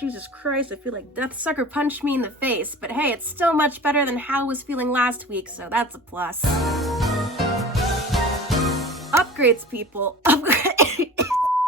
Jesus Christ, I feel like Death Sucker punched me in the face, but hey, it's still much better than how I was feeling last week, so that's a plus. Upgrades, people. Upgrade.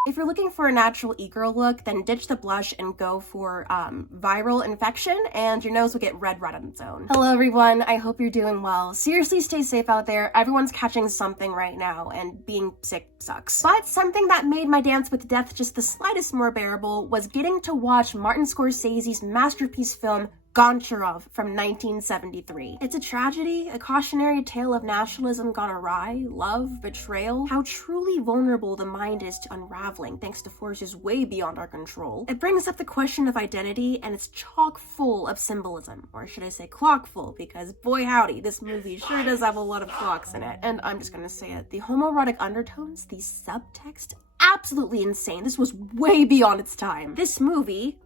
If you're looking for a natural e-girl look, then ditch the blush and go for viral infection, and your nose will get red right on its own. Hello everyone, I hope you're doing well. Seriously, stay safe out there. Everyone's catching something right now, and being sick sucks. But something that made my dance with death just the slightest more bearable was getting to watch Martin Scorsese's masterpiece film, Goncharov from 1973. It's a tragedy, a cautionary tale of nationalism gone awry, love, betrayal, how truly vulnerable the mind is to unraveling thanks to forces way beyond our control. It brings up the question of identity, and it's chock full of symbolism, or should I say clock full, because boy howdy, this movie sure does have a lot of clocks in it. And I'm just gonna say it, the homoerotic undertones, the subtext, absolutely insane. This was way beyond its time. This movie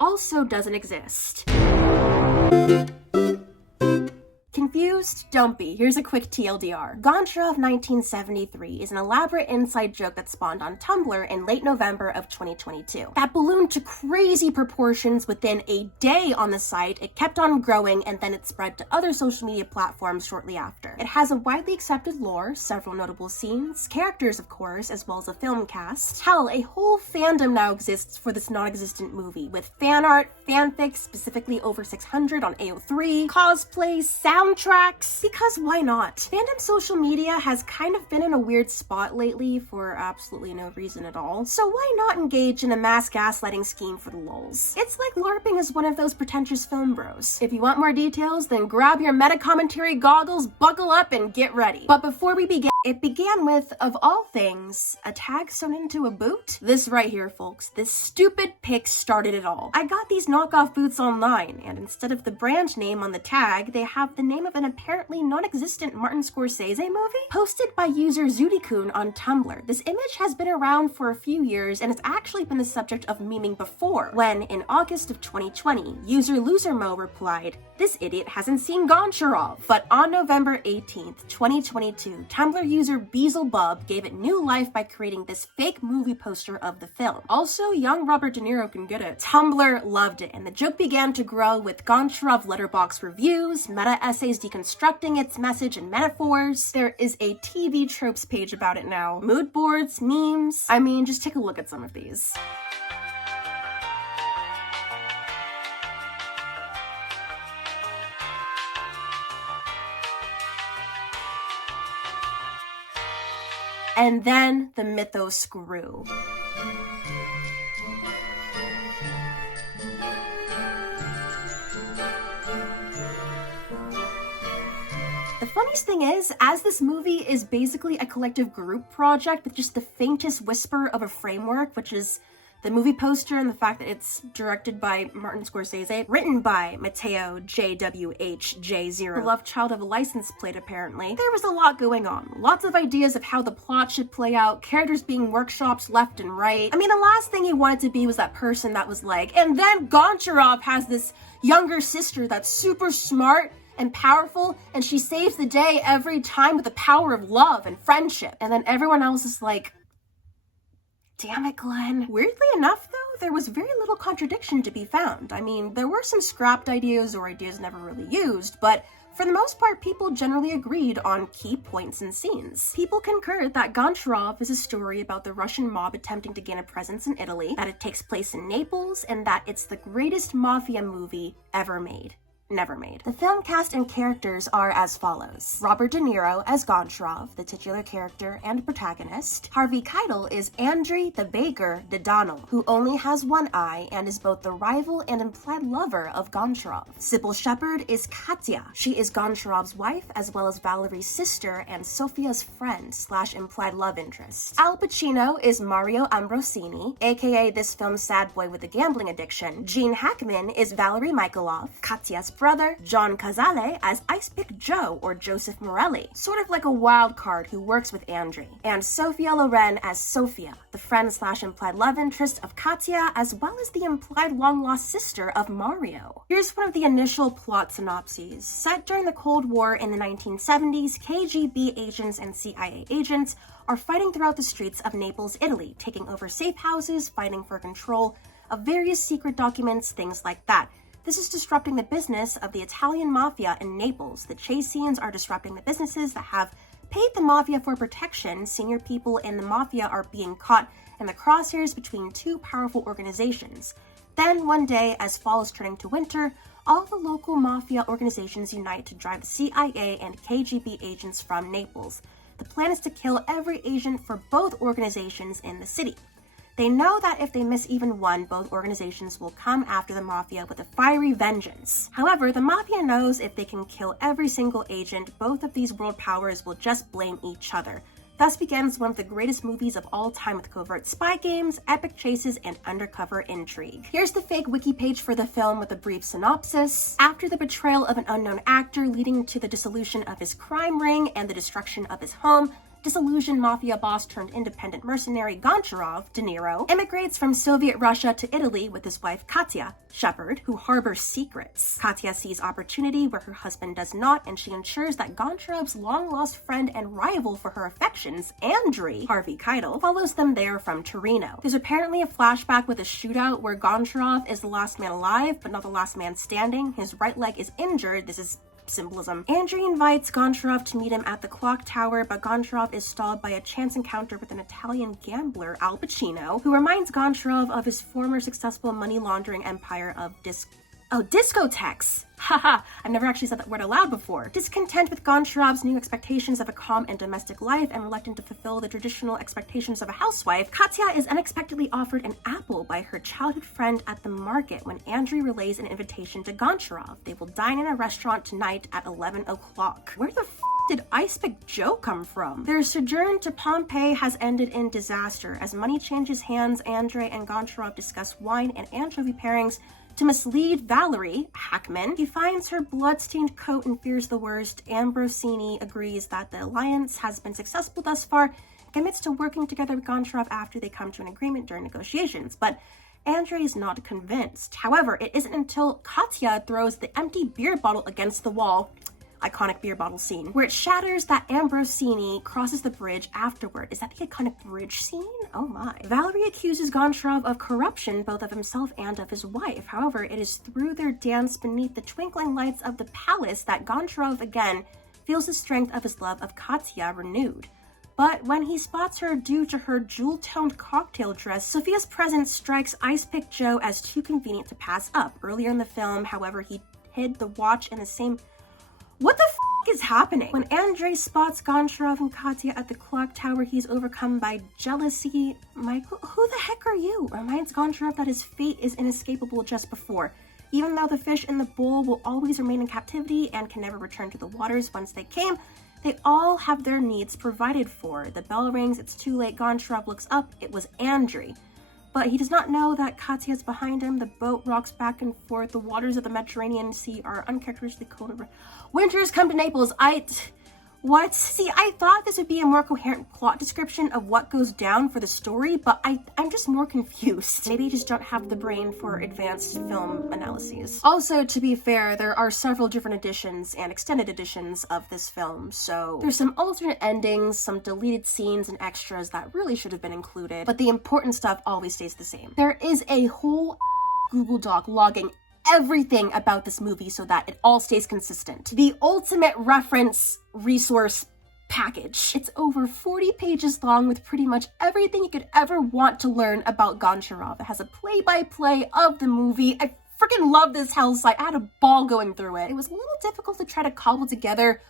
also doesn't exist. Confused? Don't be. Here's a quick TLDR. Goncharov 1973 is an elaborate inside joke that spawned on Tumblr in late November of 2022. That ballooned to crazy proportions within a day on the site, it kept on growing, and then it spread to other social media platforms shortly after. It has a widely accepted lore, several notable scenes, characters of course, as well as a film cast. Hell, a whole fandom now exists for this non-existent movie, with fan art, fanfics, specifically over 600 on AO3, cosplays, soundtracks, because why not? Fandom social media has kind of been in a weird spot lately for absolutely no reason at all, so why not engage in a mass gaslighting scheme for the lulz? It's like LARPing as one of those pretentious film bros. If you want more details, then grab your meta-commentary goggles, buckle up, and get ready. But before we begin, it began with, of all things, a tag sewn into a boot? This right here, folks, this stupid pic started it all. I got these knockoff boots online, and instead of the brand name on the tag, they have the name of an apparently non-existent Martin Scorsese movie? Posted by user Zudikun on Tumblr. This image has been around for a few years, and it's actually been the subject of memeing before, when, in August of 2020, user Losermo replied, "This idiot hasn't seen Goncharov." But on November 18th, 2022, Tumblr user Beelzebub gave it new life by creating this fake movie poster of the film. Also, young Robert De Niro can get it. Tumblr loved it, and the joke began to grow with Goncharov letterbox reviews, meta essays deconstructing its message and metaphors. There is a TV tropes page about it now. Mood boards, memes. I mean, just take a look at some of these. And then the mythos grew. The funniest thing is, as this movie is basically a collective group project with just the faintest whisper of a framework, which is the movie poster and the fact that it's directed by Martin Scorsese, written by Matteo JWHJ0, the love child of a license plate apparently, there was a lot going on. Lots of ideas of how the plot should play out, characters being workshops left and right. I mean, the last thing he wanted to be was that person that was like, and then Goncharov has this younger sister that's super smart and powerful, and she saves the day every time with the power of love and friendship. And then everyone else is like, damn it, Glenn. Weirdly enough, though, there was very little contradiction to be found. I mean, there were some scrapped ideas or ideas never really used, but for the most part, people generally agreed on key points and scenes. People concurred that Goncharov is a story about the Russian mob attempting to gain a presence in Italy, that it takes place in Naples, and that it's the greatest mafia movie ever made. Never made. The film cast and characters are as follows. Robert De Niro as Goncharov, the titular character and protagonist. Harvey Keitel is Andriy the Baker Dodano, who only has one eye and is both the rival and implied lover of Goncharov. Sybil Shepherd is Katya. She is Goncharov's wife, as well as Valerie's sister and Sofia's friend / implied love interest. Al Pacino is Mario Ambrosini, aka this film's sad boy with a gambling addiction. Gene Hackman is Valerie Michailov, Katya's brother, John Cazale as Ice Pick Joe or Joseph Morelli, sort of like a wild card who works with Andriy, and Sophia Loren as Sophia, the friend / implied love interest of Katya, as well as the implied long-lost sister of Mario. Here's one of the initial plot synopses. Set during the Cold War in the 1970s, KGB agents and CIA agents are fighting throughout the streets of Naples, Italy, taking over safe houses, fighting for control of various secret documents, things like that. This is disrupting the business of the Italian mafia in Naples. The chase scenes are disrupting the businesses that have paid the mafia for protection. Senior people in the mafia are being caught in the crosshairs between two powerful organizations. Then, one day, as fall is turning to winter, all the local mafia organizations unite to drive the CIA and KGB agents from Naples. The plan is to kill every agent for both organizations in the city. They know that if they miss even one, both organizations will come after the mafia with a fiery vengeance. However, the mafia knows if they can kill every single agent, both of these world powers will just blame each other. Thus begins one of the greatest movies of all time with covert spy games, epic chases, and undercover intrigue. Here's the fake wiki page for the film with a brief synopsis. After the betrayal of an unknown actor leading to the dissolution of his crime ring and the destruction of his home, disillusioned mafia boss turned independent mercenary Goncharov, De Niro, immigrates from Soviet Russia to Italy with his wife Katya, Shepard, who harbors secrets. Katya sees opportunity where her husband does not, and she ensures that Goncharov's long-lost friend and rival for her affections, Andriy, Harvey Keitel, follows them there from Torino. There's apparently a flashback with a shootout where Goncharov is the last man alive, but not the last man standing. His right leg is injured. This is symbolism. Andriy invites Goncharov to meet him at the clock tower, but Goncharov is stalled by a chance encounter with an Italian gambler, Al Pacino, who reminds Goncharov of his former successful money laundering empire of discotheques. Haha, I've never actually said that word aloud before. Discontent with Goncharov's new expectations of a calm and domestic life and reluctant to fulfill the traditional expectations of a housewife, Katya is unexpectedly offered an apple by her childhood friend at the market when Andriy relays an invitation to Goncharov. They will dine in a restaurant tonight at 11 o'clock. Where the did Ice Pick Joe come from? Their sojourn to Pompeii has ended in disaster. As money changes hands, Andriy and Goncharov discuss wine and anchovy pairings to mislead Valerie, Hackman. He finds her blood-stained coat and fears the worst. Ambrosini agrees that the alliance has been successful thus far and commits to working together with Goncharov after they come to an agreement during negotiations, but Andriy is not convinced. However, it isn't until Katya throws the empty beer bottle against the wall, iconic beer bottle scene, where it shatters that Ambrosini crosses the bridge afterward. Is that the iconic bridge scene? Oh my. Valerie accuses Goncharov of corruption, both of himself and of his wife. However, it is through their dance beneath the twinkling lights of the palace that Goncharov again feels the strength of his love of Katya renewed. But when he spots her due to her jewel-toned cocktail dress, Sophia's presence strikes Ice Pick Joe as too convenient to pass up. Earlier in the film, however, he hid the watch in the same... What the is happening? When Andriy spots Goncharov and Katya at the clock tower, he's overcome by jealousy. Michael, who the heck are you? Reminds Goncharov that his fate is inescapable just before. Even though the fish in the bowl will always remain in captivity and can never return to the waters once they came, they all have their needs provided for. The bell rings, it's too late. Goncharov looks up, it was Andriy. But he does not know that Katya is behind him. The boat rocks back and forth. The waters of the Mediterranean Sea are uncharacteristically cold. Winters come to Naples. What? See, I thought this would be a more coherent plot description of what goes down for the story, but I'm just more confused. Maybe I just don't have the brain for advanced film analyses. Also, to be fair, there are several different editions and extended editions of this film, so there's some alternate endings, some deleted scenes and extras that really should have been included, but the important stuff always stays the same. There is a whole Google Doc logging everything about this movie so that it all stays consistent. The ultimate reference resource package. It's over 40 pages long with pretty much everything you could ever want to learn about Goncharov. It has a play-by-play of the movie. I freaking love this hell site. I had a ball going through it. It was a little difficult to try to cobble together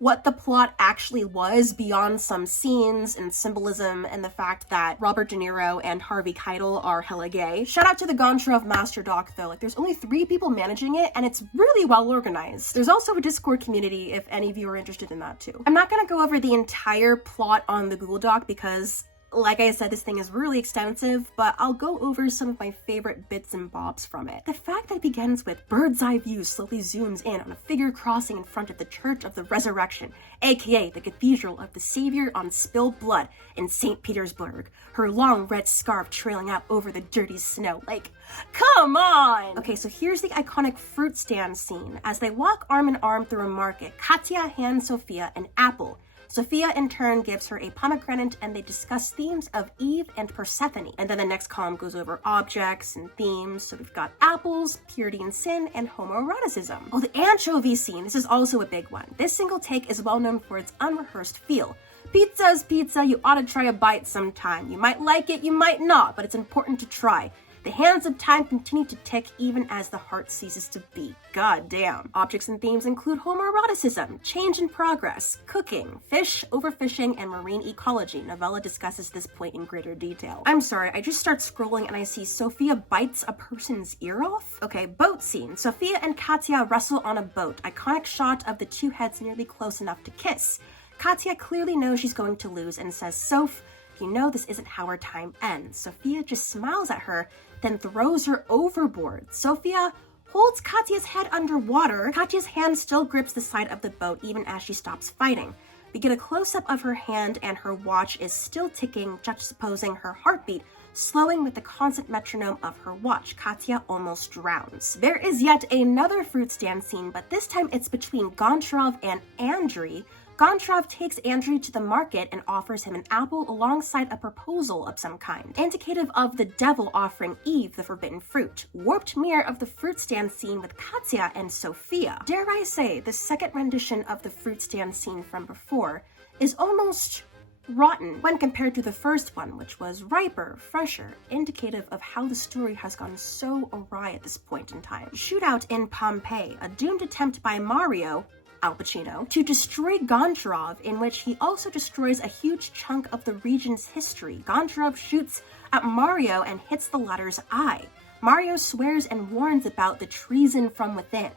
what the plot actually was beyond some scenes and symbolism and the fact that Robert De Niro and Harvey Keitel are hella gay. Shout out to the Goncharov Master Doc though, like there's only 3 people managing it and it's really well organized. There's also a Discord community if any of you are interested in that too. I'm not gonna go over the entire plot on the Google Doc because like I said, this thing is really extensive, but I'll go over some of my favorite bits and bobs from it. The fact that it begins with bird's eye view slowly zooms in on a figure crossing in front of the Church of the Resurrection, aka the Cathedral of the Savior on Spilled Blood in St. Petersburg, her long red scarf trailing out over the dirty snow. Like, come on! Okay, so here's the iconic fruit stand scene. As they walk arm in arm through a market, Katya hands Sophia an apple. Sophia, in turn, gives her a pomegranate, and they discuss themes of Eve and Persephone. And then the next column goes over objects and themes. So we've got apples, purity and sin, and homoeroticism. Oh, the anchovy scene. This is also a big one. This single take is well known for its unrehearsed feel. Pizza is pizza. You ought to try a bite sometime. You might like it, you might not, but it's important to try. The hands of time continue to tick even as the heart ceases to beat. God damn. Objects and themes include homoeroticism, change in progress, cooking, fish, overfishing, and marine ecology. Novella discusses this point in greater detail. I'm sorry, I just start scrolling and I see Sophia bites a person's ear off? Okay, boat scene. Sophia and Katya wrestle on a boat. Iconic shot of the two heads nearly close enough to kiss. Katya clearly knows she's going to lose and says, "Soph, you know this isn't how our time ends." Sophia just smiles at her, then throws her overboard. Sophia holds Katya's head underwater. Katya's hand still grips the side of the boat even as she stops fighting. We get a close-up of her hand and her watch is still ticking, juxtaposing her heartbeat, slowing with the constant metronome of her watch. Katya almost drowns. There is yet another fruit stand scene, but this time it's between Goncharov and Andriy. Goncharov takes Andriy to the market and offers him an apple alongside a proposal of some kind, indicative of the devil offering Eve the forbidden fruit. Warped mirror of the fruit stand scene with Katya and Sophia. Dare I say, the second rendition of the fruit stand scene from before is almost rotten when compared to the first one, which was riper, fresher, indicative of how the story has gone so awry at this point in time. Shootout in Pompeii, a doomed attempt by Mario, Al Pacino, to destroy Goncharov, in which he also destroys a huge chunk of the region's history. Goncharov shoots at Mario and hits the latter's eye. Mario swears and warns about the treason from within.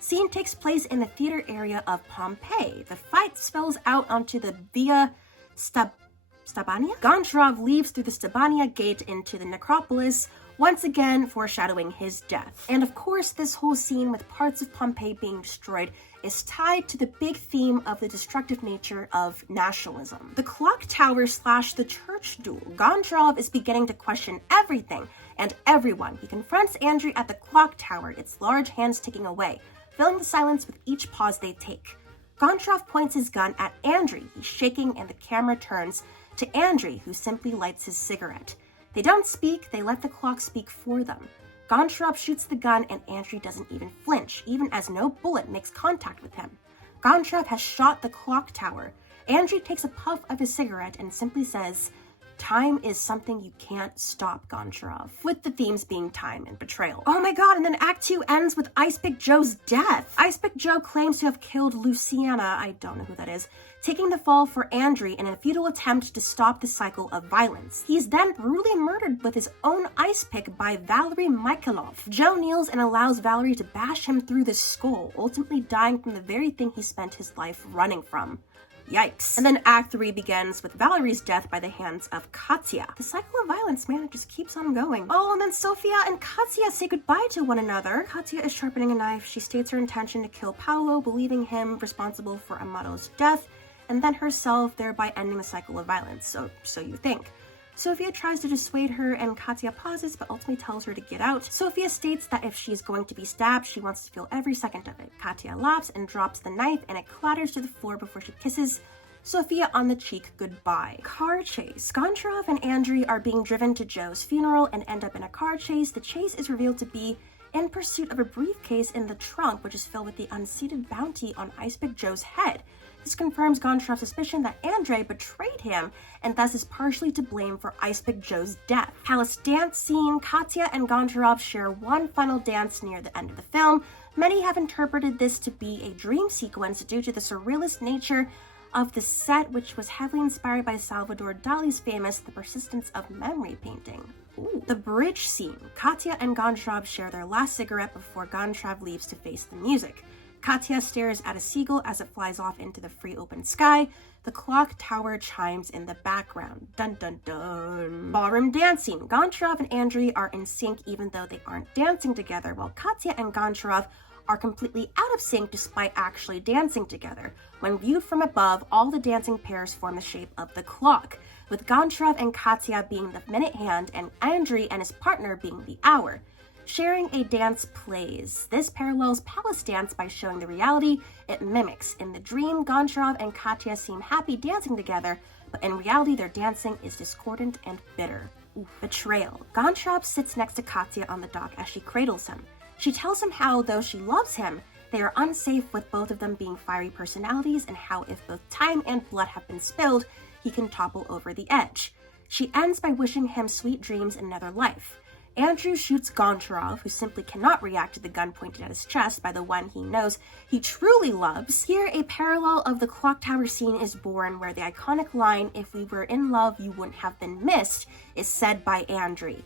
Scene takes place in the theater area of Pompeii. The fight spills out onto the Via Stabania? Goncharov leaves through the Stabania gate into the necropolis, once again foreshadowing his death. And of course, this whole scene with parts of Pompeii being destroyed is tied to the big theme of the destructive nature of nationalism. The clock tower / the church duel. Goncharov is beginning to question everything and everyone. He confronts Andriy at the clock tower, its large hands ticking away, filling the silence with each pause they take. Goncharov points his gun at Andriy. He's shaking and the camera turns to Andriy, who simply lights his cigarette. They don't speak, they let the clock speak for them. Goncharov shoots the gun and Andriy doesn't even flinch, even as no bullet makes contact with him. Goncharov has shot the clock tower. Andriy takes a puff of his cigarette and simply says, "Time is something you can't stop, Goncharov," with the themes being time and betrayal. Oh my god, and then Act 2 ends with Ice Pick Joe's death. Ice Pick Joe claims to have killed Luciana, I don't know who that is, taking the fall for Andriy in a futile attempt to stop the cycle of violence. He is then brutally murdered with his own ice pick by Valery Mikhailov. Joe kneels and allows Valery to bash him through the skull, ultimately dying from the very thing he spent his life running from. Yikes. And then Act 3 begins with Valery's death by the hands of Katya. The cycle of violence, man, it just keeps on going. Oh, and then Sophia and Katya say goodbye to one another. Katya is sharpening a knife. She states her intention to kill Paolo, believing him responsible for Amato's death, and then herself, thereby ending the cycle of violence. So you think. Sophia tries to dissuade her and Katya pauses, but ultimately tells her to get out. Sophia states that if she's going to be stabbed, she wants to feel every second of it. Katya laughs and drops the knife, and it clatters to the floor before she kisses Sophia on the cheek goodbye. Car chase. Goncharov and Andriy are being driven to Joe's funeral and end up in a car chase. The chase is revealed to be in pursuit of a briefcase in the trunk, which is filled with the unseated bounty on Ice Pick Joe's head. This confirms Goncharov's suspicion that Andriy betrayed him and thus is partially to blame for Ice Pick Joe's death. Palace dance scene. Katya and Goncharov share one final dance near the end of the film. Many have interpreted this to be a dream sequence due to the surrealist nature of the set, which was heavily inspired by Salvador Dali's famous The Persistence of Memory painting. Ooh. The bridge scene. Katya and Goncharov share their last cigarette before Goncharov leaves to face the music. Katya stares at a seagull as it flies off into the free open sky. The clock tower chimes in the background. Dun dun dun. Ballroom dancing. Goncharov and Andriy are in sync even though they aren't dancing together, while Katya and Goncharov are completely out of sync despite actually dancing together. When viewed from above, all the dancing pairs form the shape of the clock, with Goncharov and Katya being the minute hand and Andriy and his partner being the hour. sharing a dance plays. This parallels palace dance by showing the reality it mimics. In the dream, Goncharov and Katya seem happy dancing together, but in reality their dancing is discordant and bitter. Betrayal. Goncharov sits next to Katya on the dock as she cradles him. She tells him how, though she loves him, they are unsafe with both of them being fiery personalities, and how if both time and blood have been spilled, he can topple over the edge. She ends by wishing him sweet dreams in another life. Andrew shoots Goncharov, who simply cannot react to the gun pointed at his chest by the one he knows he truly loves. Here, a parallel of the clock tower scene is born, where the iconic line, "If we were in love, you wouldn't have been missed," is said by Andrew.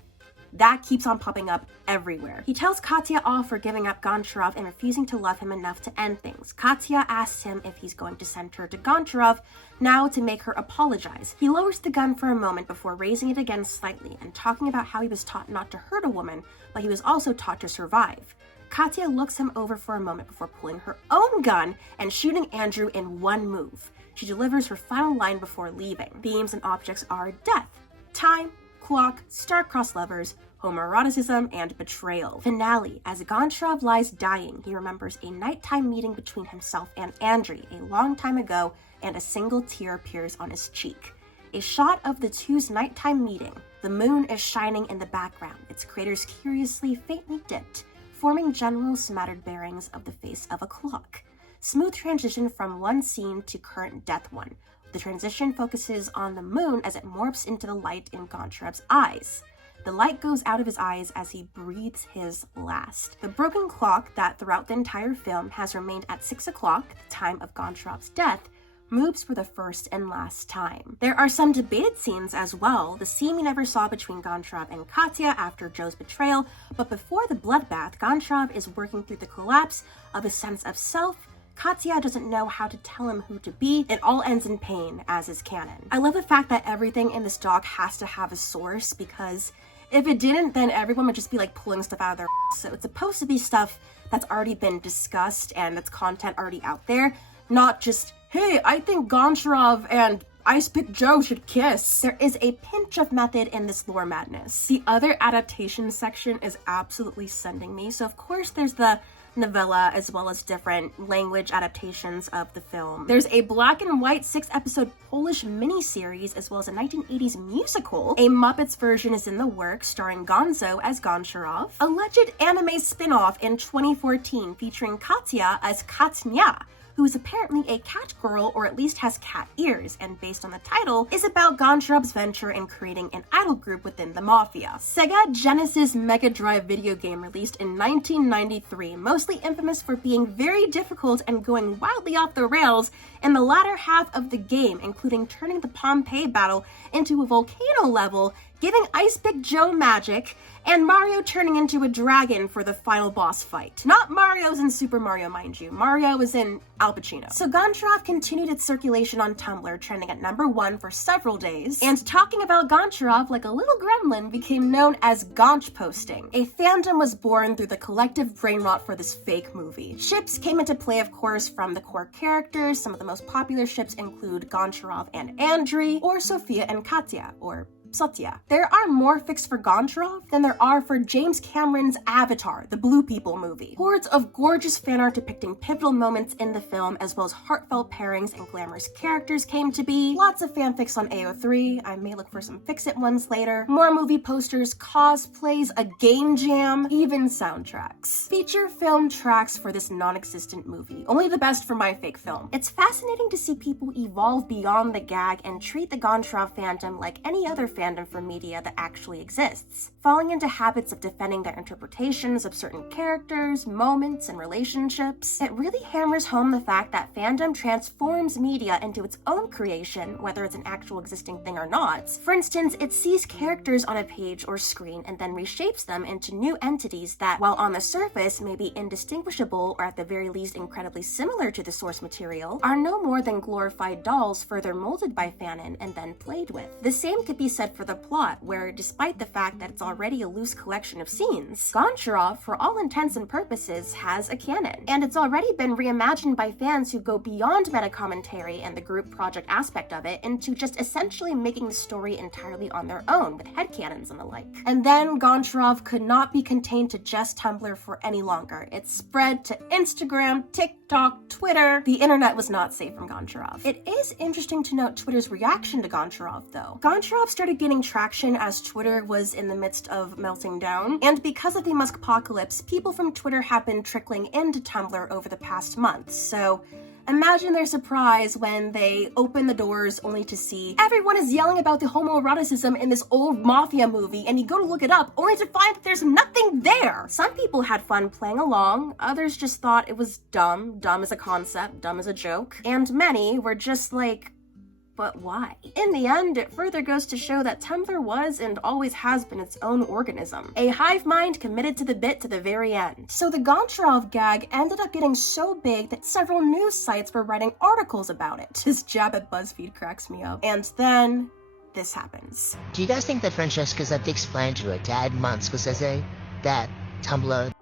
That keeps on popping up everywhere. He tells Katya off for giving up Goncharov and refusing to love him enough to end things. Katya asks him if he's going to send her to Goncharov now to make her apologize. He lowers the gun for a moment before raising it again slightly and talking about how he was taught not to hurt a woman, but he was also taught to survive. Katya looks him over for a moment before pulling her own gun and shooting Andrew in one move. She delivers her final line before leaving. Themes and objects are death, time, clock, star-crossed lovers, homoeroticism, and betrayal. Finale. As Goncharov lies dying, he remembers a nighttime meeting between himself and Andriy a long time ago, and a single tear appears on his cheek. A shot of the two's nighttime meeting. The moon is shining in the background, its craters curiously faintly dipped, forming general smattered bearings of the face of a clock. Smooth transition from one scene to current death one. The transition focuses on the moon as it morphs into the light in Goncharov's eyes. The light goes out of his eyes as he breathes his last. The broken clock that throughout the entire film has remained at 6 o'clock, the time of Goncharov's death, moves for the first and last time. There are some debated scenes as well. The scene we never saw between Goncharov and Katya after Joe's betrayal, but before the bloodbath, Goncharov is working through the collapse of his sense of self. Katya doesn't know how to tell him who to be. It all ends in pain, as is canon. I love the fact that everything in this doc has to have a source, because if it didn't, then everyone would just be like pulling stuff out of their ass. So it's supposed to be stuff that's already been discussed and that's content already out there, not just, hey, I think Goncharov and Ice Pick Joe should kiss. There is a pinch of method in this lore madness. The other adaptation section is absolutely sending me. So of course there's the novella as well as different language adaptations of the film. There's a black and white 6-episode Polish miniseries as well as a 1980s musical. A Muppets version is in the works starring Gonzo as Goncharov. Alleged anime spin-off in 2014 featuring Katya as Katnya, who is apparently a cat girl or at least has cat ears, and based on the title, is about Goncharov's venture in creating an idol group within the mafia. Sega Genesis Mega Drive video game released in 1993, mostly infamous for being very difficult and going wildly off the rails in the latter half of the game, including turning the Pompeii battle into a volcano level, giving Ice Pick Joe magic, and Mario turning into a dragon for the final boss fight. Not Mario's in Super Mario, mind you. Mario is in Al Pacino. So Goncharov continued its circulation on Tumblr, trending at #1 for several days, and talking about Goncharov like a little gremlin became known as Gonchposting. A fandom was born through the collective brain rot for this fake movie. Ships came into play, of course, from the core characters. Some of the most popular ships include Goncharov and Andriy, or Sofia and Katya, or Satya. There are more fics for Goncharov than there are for James Cameron's Avatar, the Blue People movie. Hordes of gorgeous fan art depicting pivotal moments in the film, as well as heartfelt pairings and glamorous characters came to be. Lots of fanfics on AO3. I may look for some fix-it ones later. More movie posters, cosplays, a game jam, even soundtracks. Feature film tracks for this non-existent movie. Only the best for my fake film. It's fascinating to see people evolve beyond the gag and treat the Goncharov fandom like any other fandom for media that actually exists, falling into habits of defending their interpretations of certain characters, moments, and relationships. It really hammers home the fact that fandom transforms media into its own creation, whether it's an actual existing thing or not. For instance, it sees characters on a page or screen and then reshapes them into new entities that, while on the surface may be indistinguishable or at the very least incredibly similar to the source material, are no more than glorified dolls further molded by fanon and then played with. The same could be said for the plot, where despite the fact that it's already already a loose collection of scenes. Goncharov, for all intents and purposes, has a canon, and it's already been reimagined by fans who go beyond meta-commentary and the group project aspect of it into just essentially making the story entirely on their own, with headcanons and the like. And then Goncharov could not be contained to just Tumblr for any longer. It spread to Instagram, TikTok, Twitter. The internet was not safe from Goncharov. It is interesting to note Twitter's reaction to Goncharov, though. Goncharov started gaining traction as Twitter was in the midst of melting down, and because of the Muskpocalypse, people from Twitter have been trickling into Tumblr over the past month, so imagine their surprise when they open the doors only to see everyone is yelling about the homoeroticism in this old mafia movie, and you go to look it up only to find that there's nothing there. Some people had fun playing along, others just thought it was dumb as a concept, dumb as a joke, and many were just like, but why? In the end, it further goes to show that Tumblr was and always has been its own organism, a hive mind committed to the bit to the very end. So the Goncharov gag ended up getting so big that several news sites were writing articles about it. This jab at BuzzFeed cracks me up. And then this happens. Do you guys think that Francesca's had to explain to her dad, Scorsese, that Tumblr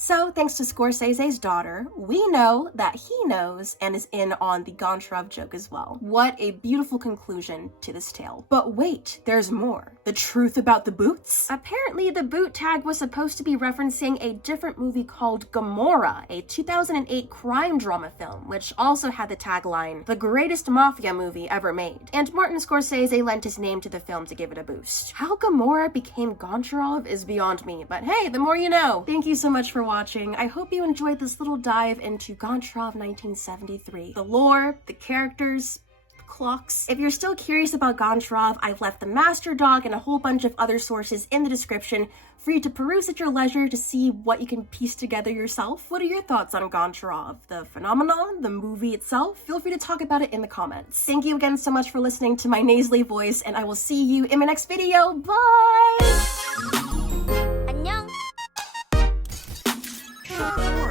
So, thanks to Scorsese's daughter, we know that he knows and is in on the Goncharov joke as well. What a beautiful conclusion to this tale. But wait, there's more. The truth about the boots? Apparently, the boot tag was supposed to be referencing a different movie called Gomorrah, a 2008 crime drama film, which also had the tagline, "The greatest mafia movie ever made." And Martin Scorsese lent his name to the film to give it a boost. How Gomorrah became Goncharov is beyond me, but hey, the more you know. Thank you so much for watching. I hope you enjoyed this little dive into Goncharov 1973. The lore, the characters, the clocks. If you're still curious about Goncharov, I've left the master doc and a whole bunch of other sources in the description for you to peruse at your leisure to see what you can piece together yourself. What are your thoughts on Goncharov? The phenomenon? The movie itself? Feel free to talk about it in the comments. Thank you again so much for listening to my nasally voice, and I will see you in my next video. Bye! 안녕.